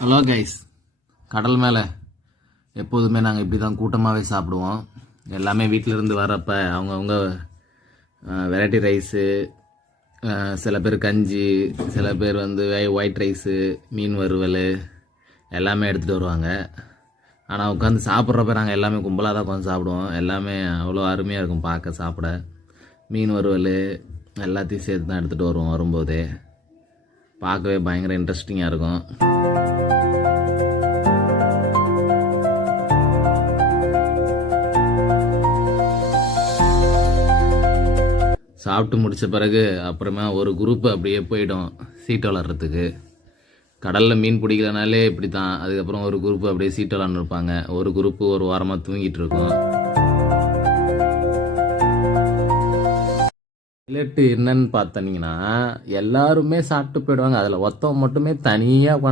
Hello guys, கடல் மேலே எப்போதுமே நாங்கள் இப்படி தான் கூட்டமாகவே சாப்பிடுவோம். எல்லாமே வீட்டிலேருந்து வரப்போ அவங்கவுங்க வெரைட்டி ரைஸு, சில பேர் கஞ்சி, சில பேர் வந்து ஒயிட் ரைஸு, மீன் வறுவல் எல்லாமே எடுத்துகிட்டு வருவாங்க. ஆனால் உட்காந்து சாப்பிட்றப்ப நாங்கள் எல்லாமே கும்பலாக தான் உட்காந்து சாப்பிடுவோம். எல்லாமே அவ்வளோ அருமையாக இருக்கும் பார்க்க சாப்பிட. மீன் வறுவல் எல்லாத்தையும் சேர்த்து தான் எடுத்துகிட்டு வருவோம். வரும்போதே பார்க்கவே பயங்கர இன்ட்ரெஸ்டிங்காக இருக்கும். சாப்பிட்டு முடித்த பிறகு அப்புறமா ஒரு குரூப்பு அப்படியே போயிடும் சீட்டு விளாட்றதுக்கு. கடலில் மீன் பிடிக்கலனாலே இப்படி தான். அதுக்கப்புறம் ஒரு குரூப்பு அப்படியே சீட்டு விளாண்டுருப்பாங்க. ஒரு குரூப்பு ஒரு வாரமாக தூங்கிட்டு இருக்கும். ஹைலைட்டு என்னன்னு பார்த்தீங்கன்னா, எல்லாருமே சாப்பிட்டு போயிடுவாங்க. அதில் ஒருத்தவன் மட்டுமே தனியாக